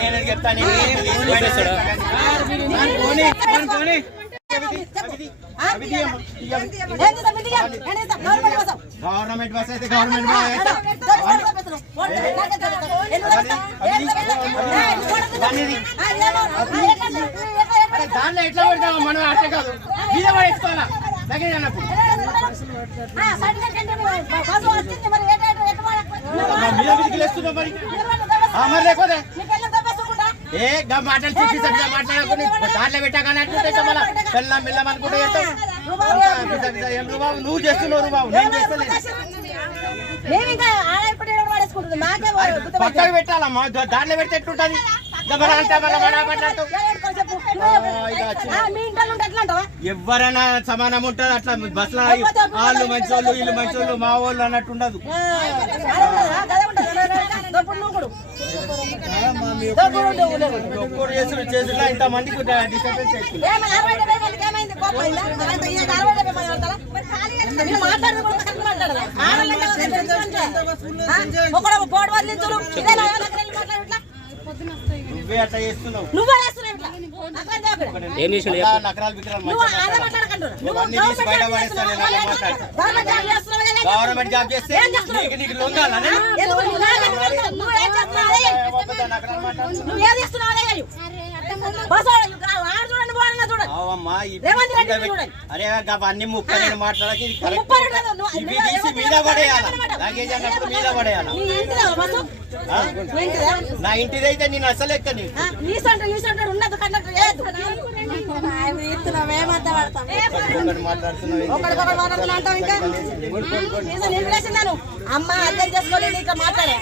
నేను చెప్తాను government bus అయితే గవర్నమెంట్ దాంట్లో ఎట్లా పెడతాము మనం అట్లా చేసుకోవాలా లగేజ్ అన్నప్పుడు మరి. లేకపోతే? ఏ మాటలు చూసి మాట్లాడకుండా దాంట్లో పెట్టాకని అట్లుంటే మళ్ళీ పెళ్ళం అనుకుంటే చెప్తాం నువ్వు నువ్వు చేస్తున్నావు బాబు నేను చేస్తలేదు. పక్కన పెట్టాలమ్మా. దాంట్లో పెడితే ఎట్లుంటది? ఎవరైనా సమానం ఉంటది అట్లా బస్ వాళ్ళు మంచి వాళ్ళు వీళ్ళు మంచి వాళ్ళు మా వాళ్ళు అన్నట్టు ఉండదు చేసుడు ఇంత నువ్వే గవర్నమెంట్ జాబ్ చేస్తే నీకు నీకు లొంగాలా అన్ని ముప్పై రెండు మాట్లాడకి మీద పడేయాలి? మీద పడేయాలి? నా ఇంటిదైతే నేను అసలు ఎక్కని. అమ్మ అర్థం చేసుకోండి ఇట్లా మాట్లాడే.